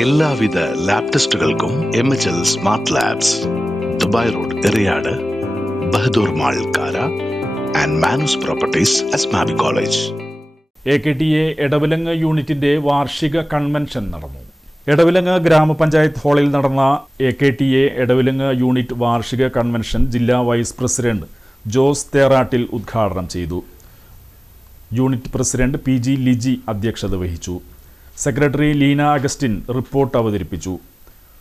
എല്ലാവിധ ലാബ് ടെസ്റ്റുകൾക്കും MHL smart labs, Dubai road, Eriyad, Bahadur mall, Kara and Manoos properties, Asmabi college. AKTA Edavilangu യൂണിറ്റിന്റെ വാർഷിക കൺവെൻഷൻ നടന്നു. എടവിലങ്ങ് ഗ്രാമപഞ്ചായത്ത് ഹാളിൽ നടന്ന AKTA എടവിലങ്ങ് യൂണിറ്റ് വാർഷിക കൺവെൻഷൻ ജില്ലാ വൈസ് പ്രസിഡന്റ് ജോസ് തേറാട്ടിൽ ഉദ്ഘാടനം ചെയ്തു. യൂണിറ്റ് പ്രസിഡന്റ് PG ലിജി അധ്യക്ഷത വഹിച്ചു. സെക്രട്ടറി ലീന അഗസ്റ്റിൻ റിപ്പോർട്ട് അവതരിപ്പിച്ചു.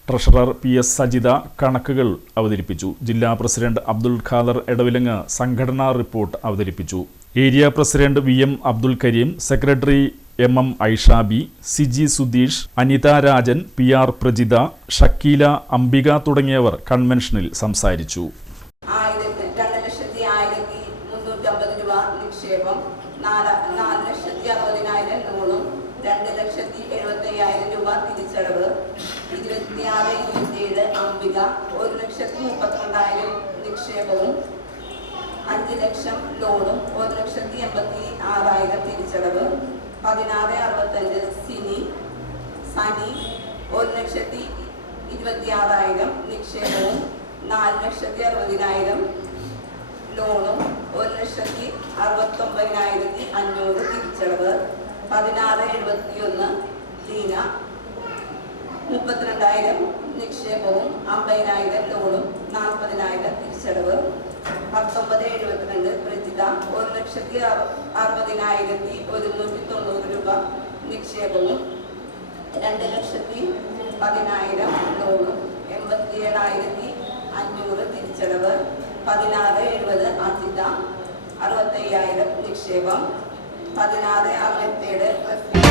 ട്രഷറർ PS സജിത കണക്കുകൾ അവതരിപ്പിച്ചു. ജില്ലാ പ്രസിഡന്റ് അബ്ദുൽ ഖാദർ എടവിലങ്ങ് സംഘടനാ റിപ്പോർട്ട് അവതരിപ്പിച്ചു. Area president VM Abdul Kareem, secretary MM Aishabi, CG Sudheesh, Anitha Rajan, PR Prajitha, Shakeela, Ambika തുടങ്ങിയവർ കൺവെൻഷനിൽ സംസാരിച്ചു. 2,350 രൂപ നിക്ഷേപം, 4,60,60,000 ലോണും 2,75,000 രൂപ തിരിച്ചടവ്, 26-27 അംബിക 1,32,000 നിക്ഷേപവും 5 ലക്ഷം ലോണും 1,86,000 തിരിച്ചടവ്, 16-65 സനി 1,26,000 നിക്ഷേപവും 4,60,60,000 ലോണും 1,69,500 തിരിച്ചടവ്, 16-71 ലീന 32,000 നിക്ഷേപവും 50,000 ലോണും 40,000 തിരിച്ചടവ്, 19-72 പ്രജിത 1,60,60,190 രൂപ നിക്ഷേപവും 2,10,000 ലോണും 87,500 തിരിച്ചടവ്, 16-70 അജിത 65,000 നിക്ഷേപം, 16-67